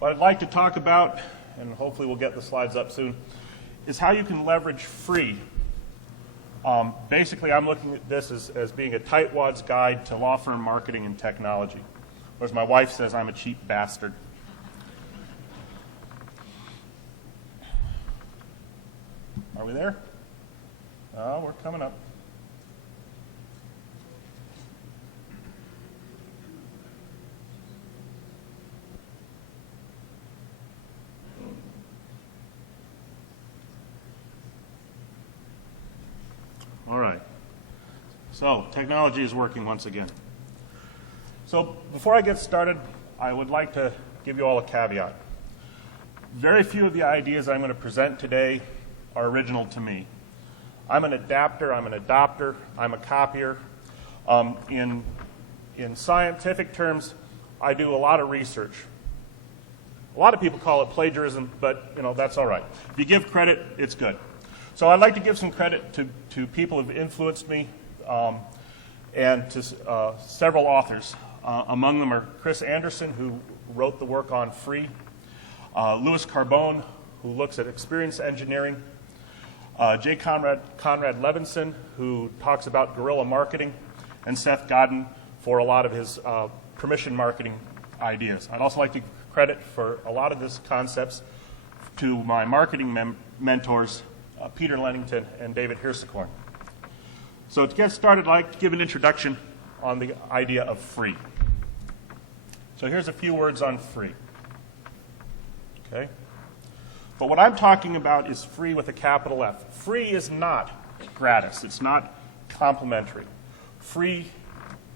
What I'd like to talk about, and hopefully we'll get the slides up soon, is how you can leverage free. Basically, I'm looking at this as being a tightwad's guide to law firm marketing and technology. Or as my wife says, I'm a cheap bastard. Are we there? Oh, we're coming up. All right. So, technology is working once again. So, before I get started, I would like to give you all a caveat. Very few of the ideas I'm going to present today are original to me. I'm an adapter, I'm an adopter, I'm a copier. In scientific terms, I do a lot of research. A lot of people call it plagiarism, but that's all right. If you give credit, it's good. So I'd like to give some credit to people who have influenced me and to several authors. Among them are Chris Anderson, who wrote the work on free, Louis Carbone, who looks at experience engineering, J. Conrad Levinson, who talks about guerrilla marketing, and Seth Godin for a lot of his permission marketing ideas. I'd also like to credit for a lot of these concepts to my marketing mentors, Peter Lennington and David Hirsikorn. So to get started, I'd like to give an introduction on the idea of free. So here's a few words on free. Okay? But what I'm talking about is free with a capital F. Free is not gratis. It's not complimentary. Free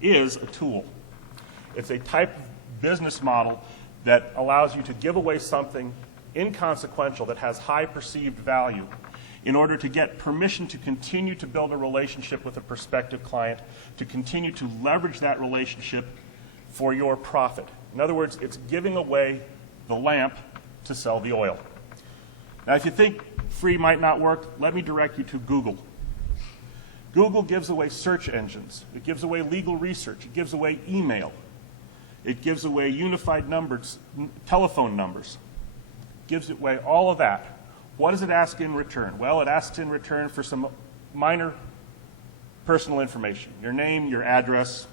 is a tool. It's a type of business model that allows you to give away something inconsequential that has high perceived value in order to get permission to continue to build a relationship with a prospective client, to continue to leverage that relationship for your profit. In other words, it's giving away the lamp to sell the oil. Now, if you think free might not work, let me direct you to Google. Google gives away search engines. It gives away legal research. It gives away email. It gives away unified numbers, telephone numbers. It gives away all of that. What does it ask in return? Well, it asks in return for some minor personal information, your name, your address,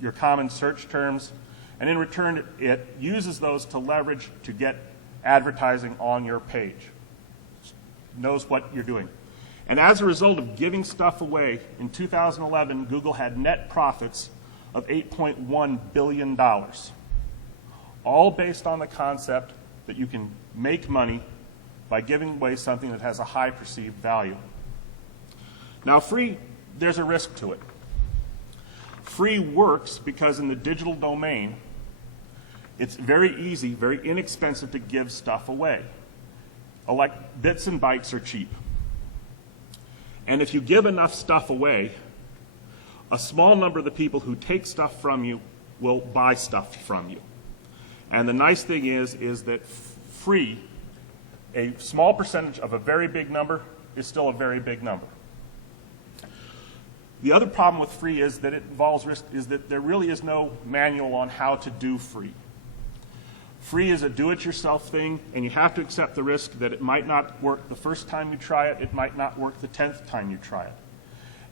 your common search terms, and in return it uses those to leverage to get advertising on your page. It knows what you're doing. And as a result of giving stuff away, in 2011, Google had net profits of $8.1 billion, all based on the concept that you can make money by giving away something that has a high perceived value. Now, free, there's a risk to it. Free works because in the digital domain, it's very easy, very inexpensive to give stuff away. Like bits and bytes are cheap. And if you give enough stuff away, a small number of the people who take stuff from you will buy stuff from you. And the nice thing is that free, a small percentage of a very big number is still a very big number. The other problem with free is that it involves risk, is that there really is no manual on how to do free. Free is a do-it-yourself thing, and you have to accept the risk that it might not work the first time you try it, it might not work the 10th time you try it.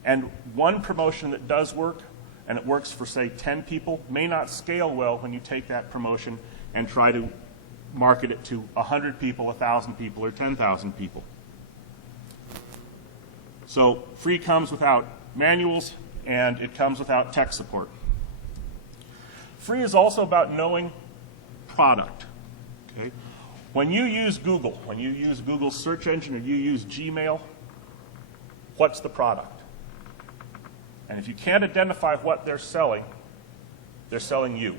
And one promotion that does work, and it works for, say, 10 people, may not scale well when you take that promotion and try to market it to 100 people, 1,000 people, or 10,000 people. So free comes without manuals, and it comes without tech support. Free is also about knowing product. Okay? When you use Google, when you use Google's search engine or you use Gmail, what's the product? And if you can't identify what they're selling you.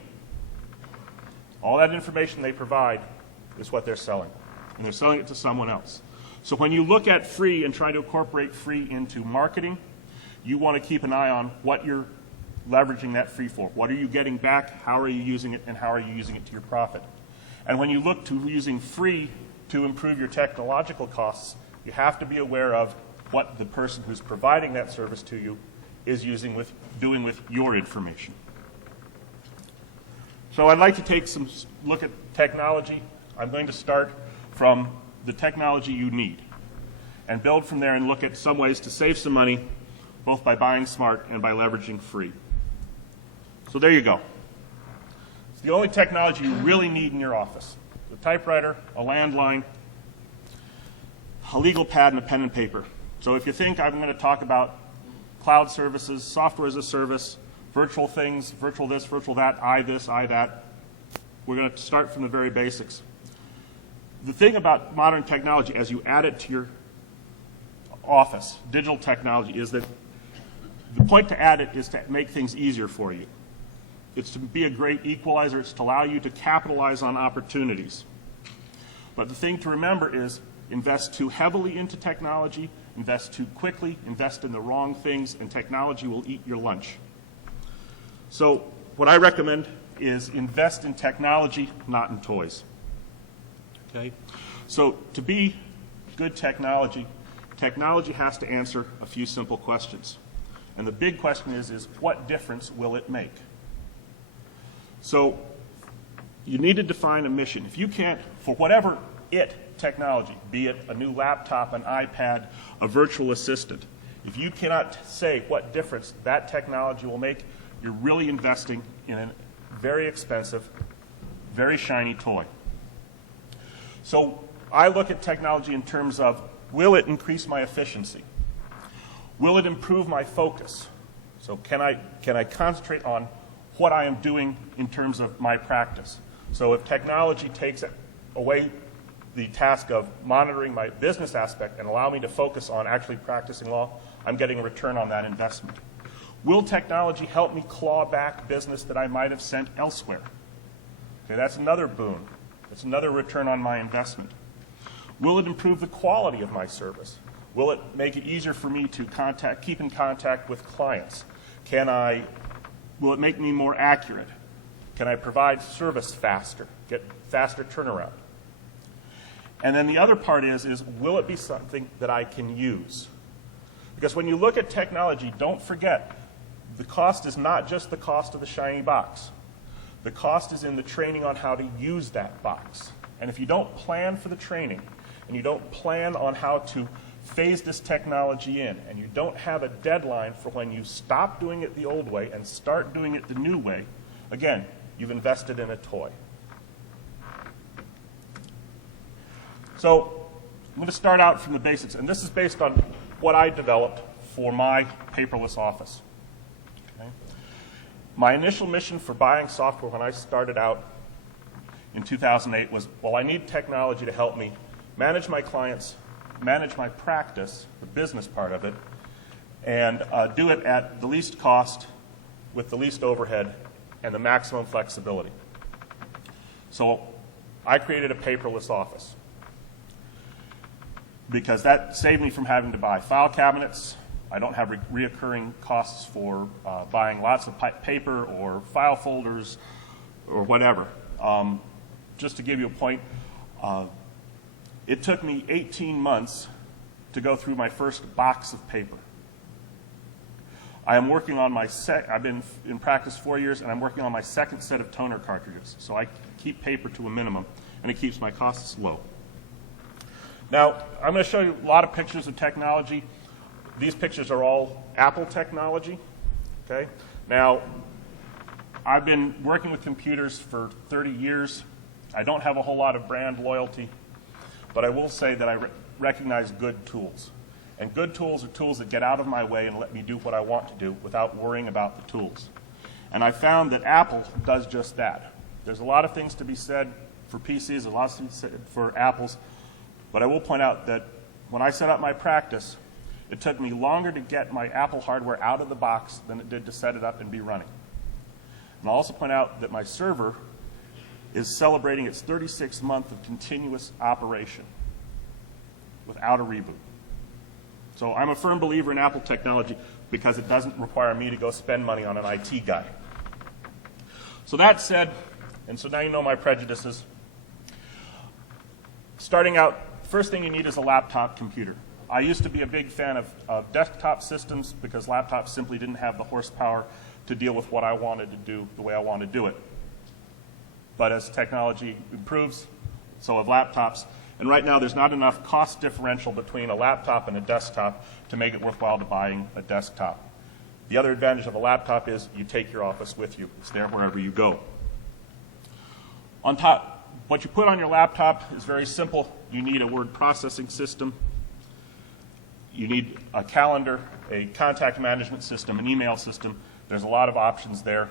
All that information they provide is what they're selling. And they're selling it to someone else. So when you look at free and try to incorporate free into marketing, you want to keep an eye on what you're leveraging that free for. What are you getting back? How are you using it? And how are you using it to your profit? And when you look to using free to improve your technological costs, you have to be aware of what the person who's providing that service to you is doing with your information. So I'd like to take some look at technology, I'm going to start from the technology you need and build from there and look at some ways to save some money, both by buying smart and by leveraging free. So there you go. It's the only technology you really need in your office. A typewriter, a landline, a legal pad, and a pen and paper. So if you think I'm going to talk about cloud services, software as a service, virtual things, virtual this, virtual that, I this, I that, we're going to start from the very basics. The thing about modern technology, as you add it to your office, digital technology, is that the point to add it is to make things easier for you. It's to be a great equalizer. It's to allow you to capitalize on opportunities. But the thing to remember is invest too heavily into technology, invest too quickly, invest in the wrong things, and technology will eat your lunch. So what I recommend is invest in technology, not in toys. Okay? So to be good technology, technology has to answer a few simple questions. And the big question is what difference will it make? So you need to define a mission. If you can't, for whatever technology, be it a new laptop, an iPad, a virtual assistant, if you cannot say what difference that technology will make, you're really investing in a very expensive, very shiny toy. So I look at technology in terms of, will it increase my efficiency? Will it improve my focus? So can I concentrate on what I am doing in terms of my practice? So if technology takes away the task of monitoring my business aspect and allow me to focus on actually practicing law, I'm getting a return on that investment. Will technology help me claw back business that I might have sent elsewhere? Okay, that's another boon. It's another return on my investment. Will it improve the quality of my service? Will it make it easier for me to keep in contact with clients? Will it make me more accurate? Can I provide service faster, get faster turnaround? And then the other part is will it be something that I can use? Because when you look at technology, don't forget, the cost is not just the cost of the shiny box. The cost is in the training on how to use that box. And if you don't plan for the training, and you don't plan on how to phase this technology in, and you don't have a deadline for when you stop doing it the old way and start doing it the new way, again, you've invested in a toy. So I'm going to start out from the basics, and this is based on what I developed for my paperless office. Okay? My initial mission for buying software when I started out in 2008 was, well, I need technology to help me manage my clients, manage my practice, the business part of it, and do it at the least cost with the least overhead and the maximum flexibility. So I created a paperless office because that saved me from having to buy file cabinets. I don't have reoccurring costs for buying lots of paper or file folders or whatever. Just to give you a point, it took me 18 months to go through my first box of paper. I am working on I've been in practice 4 years, and I'm working on my second set of toner cartridges. So I keep paper to a minimum, and it keeps my costs low. Now, I'm going to show you a lot of pictures of technology. These pictures are all Apple technology. Okay? Now, I've been working with computers for 30 years. I don't have a whole lot of brand loyalty, but I will say that I recognize good tools. And good tools are tools that get out of my way and let me do what I want to do without worrying about the tools. And I found that Apple does just that. There's a lot of things to be said for PCs, a lot of things for Apples, but I will point out that when I set up my practice, it took me longer to get my Apple hardware out of the box than it did to set it up and be running. And I'll also point out that my server is celebrating its 36th month of continuous operation without a reboot. So I'm a firm believer in Apple technology because it doesn't require me to go spend money on an IT guy. So that said, and so now you know my prejudices, starting out, first thing you need is a laptop computer. I used to be a big fan of desktop systems because laptops simply didn't have the horsepower to deal with what I wanted to do the way I wanted to do it. but as technology improves, so have laptops. And right now, there's not enough cost differential between a laptop and a desktop to make it worthwhile to buying a desktop. The other advantage of a laptop is you take your Office with you. It's there wherever you go. On top, what you put on your laptop is very simple. You need a word processing system. You need a calendar, a contact management system, an email system. There's a lot of options there.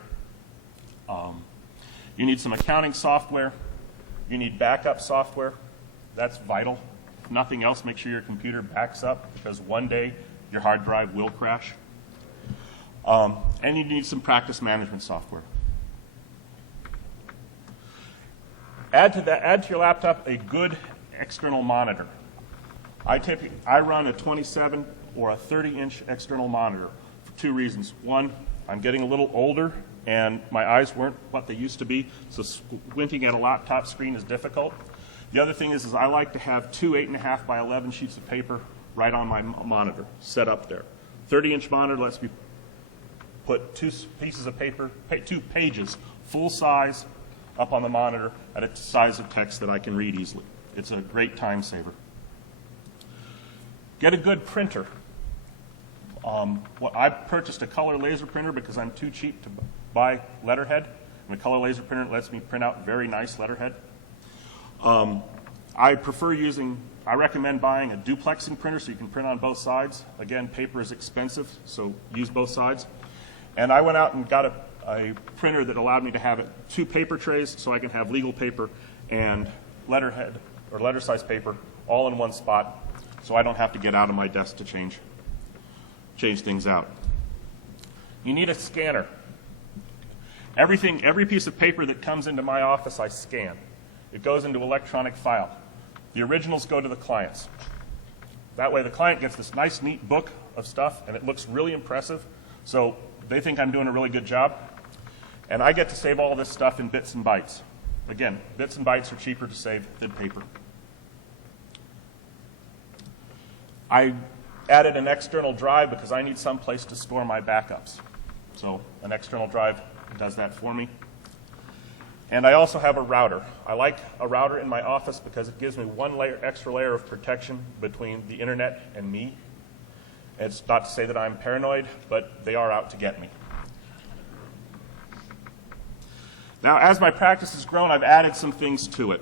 You need some accounting software. You need backup software. That's vital. If nothing else, make sure your computer backs up, because one day your hard drive will crash. And you need some practice management software. Add to your laptop a good external monitor. I run a 27 or a 30-inch external monitor for two reasons. One, I'm getting a little older, and my eyes weren't what they used to be, so squinting at a laptop screen is difficult. The other thing is I like to have two 8.5 by 11 sheets of paper right on my monitor, set up there. 30-inch monitor lets me put two pieces of paper, two pages, full size, up on the monitor at a size of text that I can read easily. It's a great time saver. Get a good printer. I purchased a color laser printer because I'm too cheap to buy letterhead. And a color laser printer lets me print out very nice letterhead. I recommend buying a duplexing printer so you can print on both sides. Again, paper is expensive, so use both sides. And I went out and got a printer that allowed me to have two paper trays so I can have legal paper and letterhead or letter size paper all in one spot, so I don't have to get out of my desk to change things out. You need a scanner. Every piece of paper that comes into my office, I scan. It goes into electronic file. The originals go to the clients. That way the client gets this nice, neat book of stuff, and it looks really impressive, so they think I'm doing a really good job. And I get to save all this stuff in bits and bytes. Again, bits and bytes are cheaper to save than paper. I added an external drive because I need some place to store my backups. So an external drive does that for me. And I also have a router. I like a router in my office because it gives me one extra layer of protection between the internet and me. It's not to say that I'm paranoid, but they are out to get me. Now, as my practice has grown, I've added some things to it.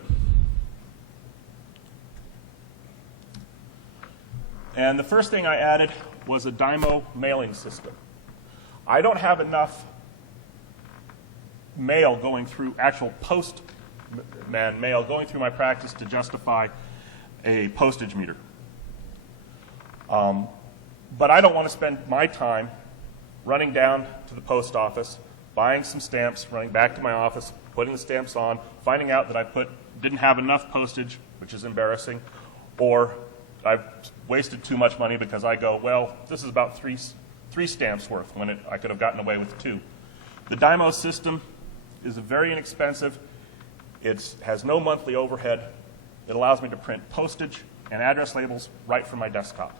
And the first thing I added was a Dymo mailing system. I don't have enough mail going through, actual postman mail going through my practice to justify a postage meter. But I don't want to spend my time running down to the post office, buying some stamps, running back to my office, putting the stamps on, finding out that I didn't have enough postage, which is embarrassing, or I've wasted too much money because I go, well, this is about three stamps worth when I could have gotten away with 2. The Dymo system is very inexpensive. It has no monthly overhead. It allows me to print postage and address labels right from my desktop.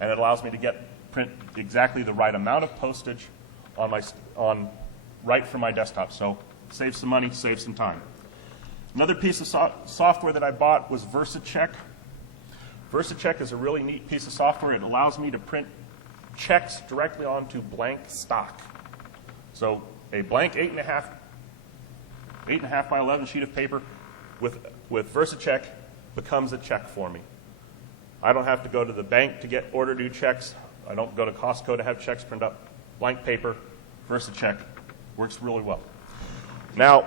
And it allows me to print exactly the right amount of postage right from my desktop. So save some money, save some time. Another piece of software that I bought was VersaCheck. VersaCheck is a really neat piece of software. It allows me to print checks directly onto blank stock. So a blank 8.5 by 11 sheet of paper with VersaCheck becomes a check for me. I don't have to go to the bank to get order due checks. I don't go to Costco to have checks printed up. Blank paper, VersaCheck works really well. Now,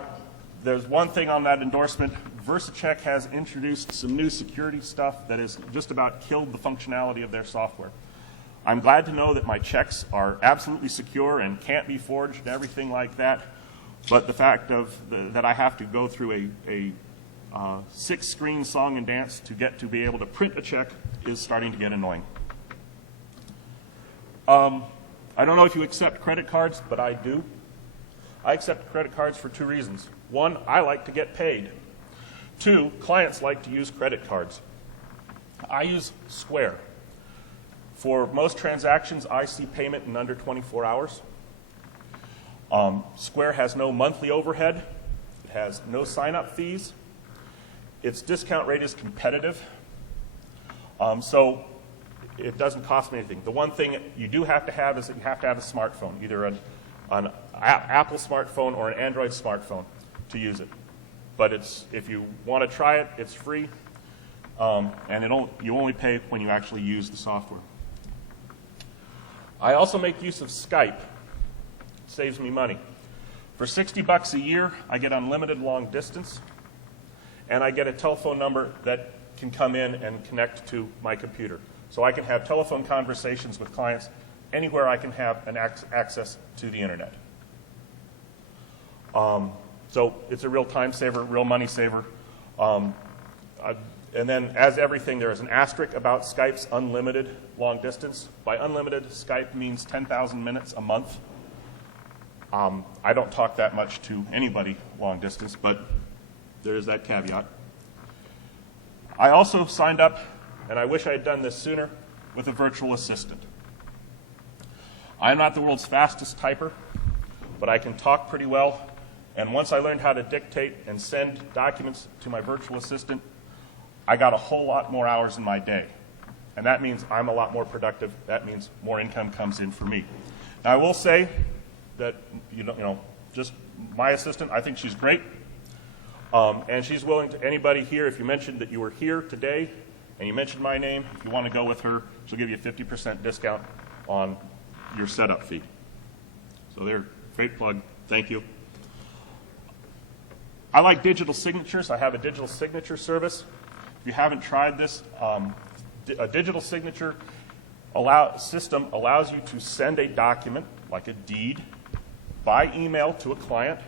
there's one thing on that endorsement. VersaCheck has introduced some new security stuff that has just about killed the functionality of their software. I'm glad to know that my checks are absolutely secure and can't be forged and everything like that, but the fact that I have to go through a 6-screen song and dance to be able to print a check is starting to get annoying. I don't know if you accept credit cards, but I do. I accept credit cards for 2 reasons. 1, I like to get paid. 2, clients like to use credit cards. I use Square. For most transactions, I see payment in under 24 hours. Square has no monthly overhead. has no sign-up fees. Its discount rate is competitive. So it doesn't cost me anything. The one thing you do have to have is that you have to have a smartphone, either an Apple smartphone or an Android smartphone to use it. But if you want to try it, it's free, and you only pay when you actually use the software. I also make use of Skype. It saves me money. For $60 a year, I get unlimited long distance, and I get a telephone number that can come in and connect to my computer. So I can have telephone conversations with clients anywhere I can have an access to the internet. So it's a real time saver, real money saver. And then, as everything, there is an asterisk about Skype's unlimited long distance. By unlimited, Skype means 10,000 minutes a month. I don't talk that much to anybody long distance, but there is that caveat. I also signed up, and I wish I had done this sooner, with a virtual assistant. I'm not the world's fastest typer, but I can talk pretty well. And once I learned how to dictate and send documents to my virtual assistant, I got a whole lot more hours in my day. And that means I'm a lot more productive. That means more income comes in for me. Now, I will say that, just my assistant, I think she's great. And she's willing to, anybody here, if you mentioned that you were here today and you mentioned my name, if you want to go with her, she'll give you a 50% discount on your setup fee. So there, great plug. Thank you. I like digital signatures. I have a digital signature service. If you haven't tried this, a digital signature system allows you to send a document, like a deed, by email to a client.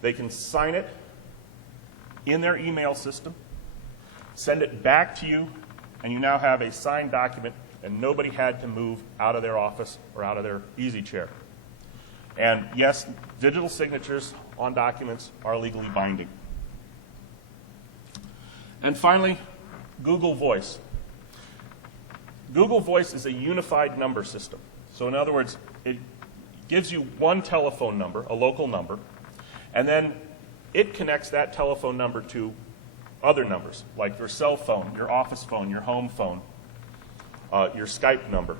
They can sign it in their email system, send it back to you, and you now have a signed document, and nobody had to move out of their office or out of their easy chair. And yes, digital signatures on documents are legally binding. And finally, Google Voice. Google Voice is a unified number system. So in other words, it gives you one telephone number, a local number, and then it connects that telephone number to other numbers, like your cell phone, your office phone, your home phone, your Skype number.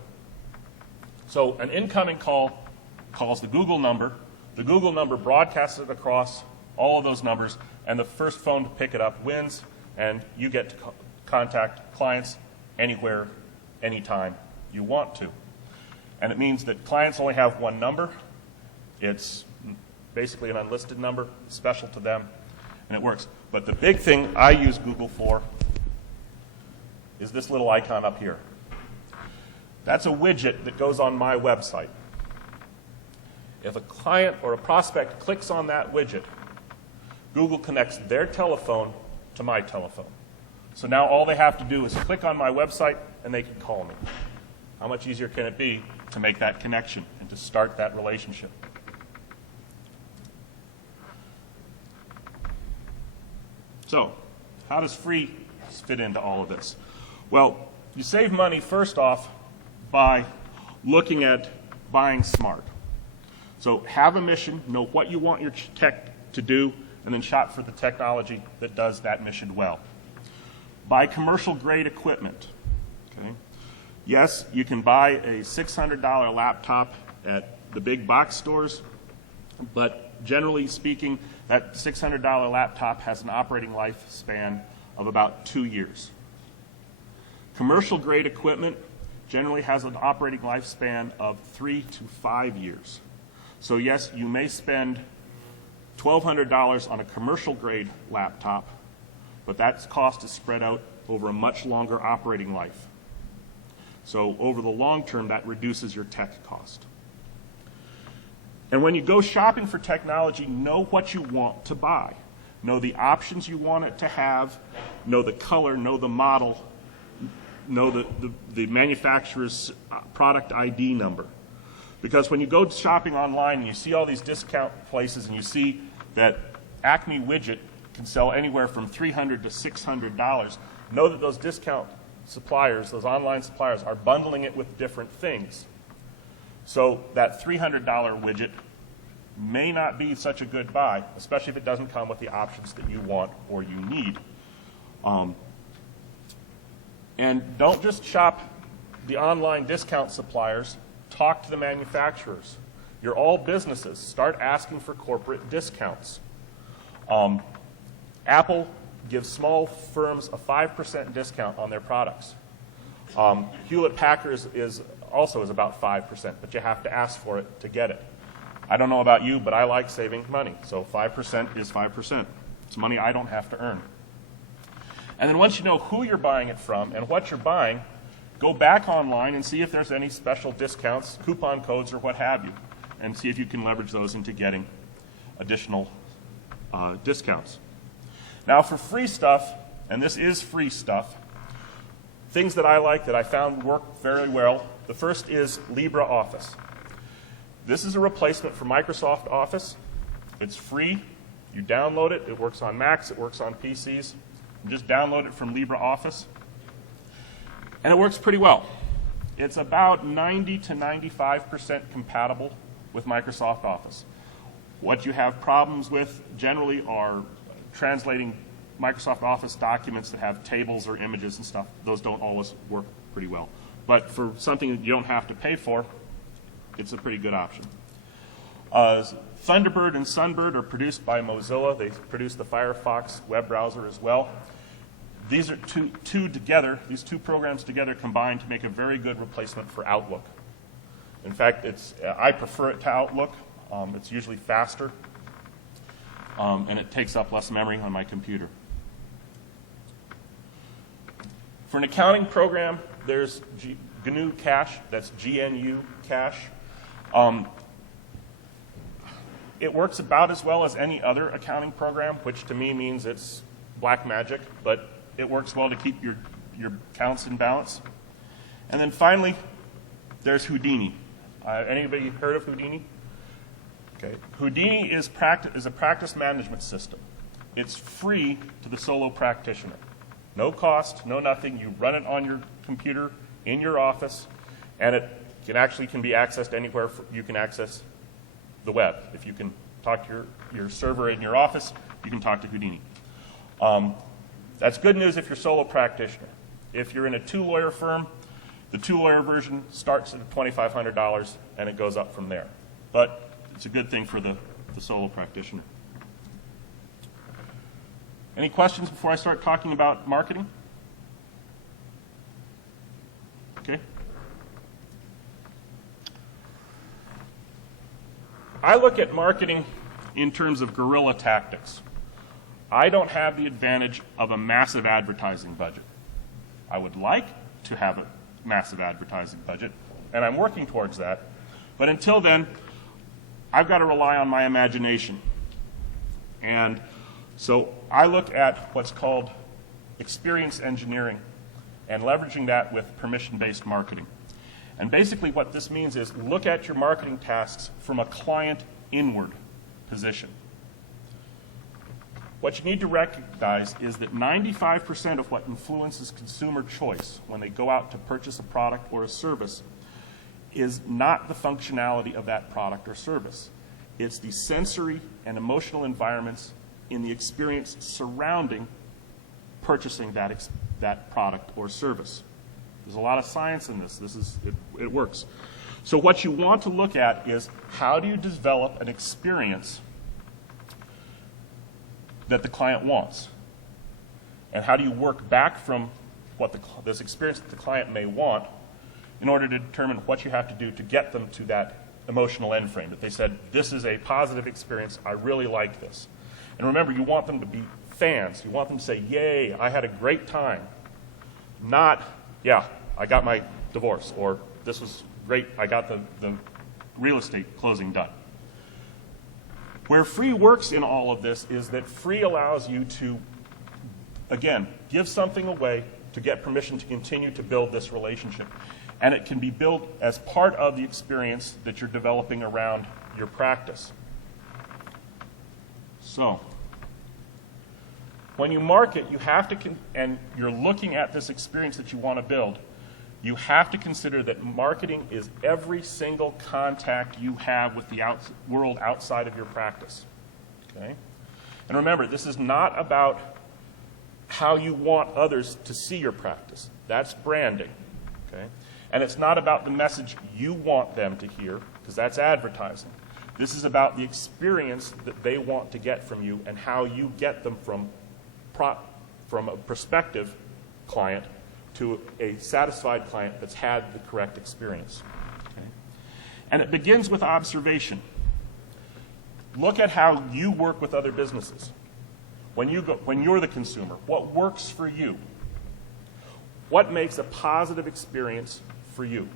So an incoming call calls the Google number broadcasts it across all of those numbers, and the first phone to pick it up wins, and you get to contact clients anywhere, anytime you want to. And it means that clients only have one number. It's basically an unlisted number, special to them, and it works. But the big thing I use Google for is this little icon up here. That's a widget that goes on my website. If a client or a prospect clicks on that widget, Google connects their telephone to my telephone. So now all they have to do is click on my website and they can call me. How much easier can it be to make that connection and to start that relationship? So, how does free fit into all of this? Well, you save money first off by looking at buying smart. So have a mission, know what you want your tech to do, and then shop for the technology that does that mission well. Buy commercial grade equipment. Okay? Yes, you can buy a $600 laptop at the big box stores, but generally speaking, that $600 laptop has an operating lifespan of about 2 years. Commercial grade equipment generally has an operating lifespan of 3 to 5 years. So yes, you may spend $1,200 on a commercial grade laptop, but that cost is spread out over a much longer operating life. So over the long term, that reduces your tech cost. And when you go shopping for technology, know what you want to buy. Know the options you want it to have, know the color, know the model, know the manufacturer's product ID number. Because when you go shopping online and you see all these discount places and you see that Acme widget can sell anywhere from $300 to $600, know that those discount suppliers, those online suppliers, are bundling it with different things. So that $300 widget may not be such a good buy, especially if it doesn't come with the options that you want or you need. And don't just shop the online discount suppliers, talk to the manufacturers. You're all businesses. Start asking for corporate discounts. Apple gives small firms a 5% discount on their products. Hewlett-Packard is about 5%, but you have to ask for it to get it. I don't know about you, but I like saving money, so 5% is 5%. It's money I don't have to earn. And then once you know who you're buying it from and what you're buying, go back online and see if there's any special discounts, coupon codes, or what have you, and see if you can leverage those into getting additional discounts. Now for free stuff, and this is free stuff, things that I like that I found work very well. The first is LibreOffice. This is a replacement for Microsoft Office. It's free. You download it. It works on Macs. It works on PCs. You just download it from LibreOffice. And it works pretty well. It's about 90 to 95% compatible with Microsoft Office. What you have problems with generally are translating Microsoft Office documents that have tables or images and stuff. Those don't always work pretty well. But for something that you don't have to pay for, it's a pretty good option. Thunderbird and Sunbird are produced by Mozilla. They produce the Firefox web browser as well. These are these two programs together combine to make a very good replacement for Outlook. In fact, I prefer it to Outlook. It's usually faster, and it takes up less memory on my computer. For an accounting program, there's GNU Cash. That's GNU Cash. It works about as well as any other accounting program, which to me means it's black magic, but it works well to keep your accounts in balance. And then finally, there's Houdini. Anybody heard of Houdini? Okay. Houdini is a practice management system. It's free to the solo practitioner. No cost, no nothing. You run it on your computer in your office, and it can be accessed anywhere you can access the web. If you can talk to your server in your office, you can talk to Houdini. That's good news if you're a solo practitioner. If you're in a two-lawyer firm, the two-lawyer version starts at $2,500, and it goes up from there. But it's a good thing for the solo practitioner. Any questions before I start talking about marketing? Okay. I look at marketing in terms of guerrilla tactics. I don't have the advantage of a massive advertising budget. I would like to have a massive advertising budget, and I'm working towards that. But until then, I've got to rely on my imagination. And so I look at what's called experience engineering and leveraging that with permission-based marketing. And basically what this means is look at your marketing tasks from a client inward position. What you need to recognize is that 95% of what influences consumer choice when they go out to purchase a product or a service is not the functionality of that product or service. It's the sensory and emotional environments in the experience surrounding purchasing that product or service. There's a lot of science in this. It works. So what you want to look at is how do you develop an experience that the client wants? And how do you work back from what this experience that the client may want in order to determine what you have to do to get them to that emotional end frame, that they said, this is a positive experience, I really like this. And remember, you want them to be fans. You want them to say, yay, I had a great time. Not, yeah, I got my divorce, or this was great, I got the real estate closing done. Where free works in all of this is that free allows you to, again, give something away to get permission to continue to build this relationship. And it can be built as part of the experience that you're developing around your practice. So, when you market, you have to, and you're looking at this experience that you want to build, You have to consider that marketing is every single contact you have with the world outside of your practice. Okay? And remember, this is not about how you want others to see your practice. That's branding. Okay? And it's not about the message you want them to hear, because that's advertising. This is about the experience that they want to get from you and how you get them from a prospective client to a satisfied client that's had the correct experience. Okay? And it begins with observation. Look at how you work with other businesses. When you're the consumer, what works for you? What makes a positive experience for you?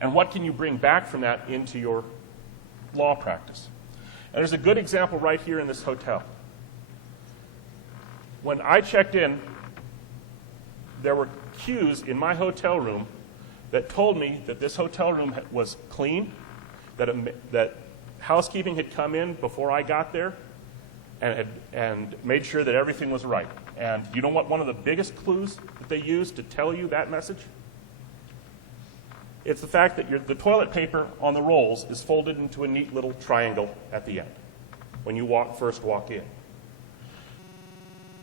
And what can you bring back from that into your law practice? And there's a good example right here in this hotel. When I checked in, there were cues in my hotel room that told me that this hotel room was clean, that housekeeping had come in before I got there and made sure that everything was right. And you know what one of the biggest clues that they use to tell you that message? It's the fact that the toilet paper on the rolls is folded into a neat little triangle at the end when you first walk in.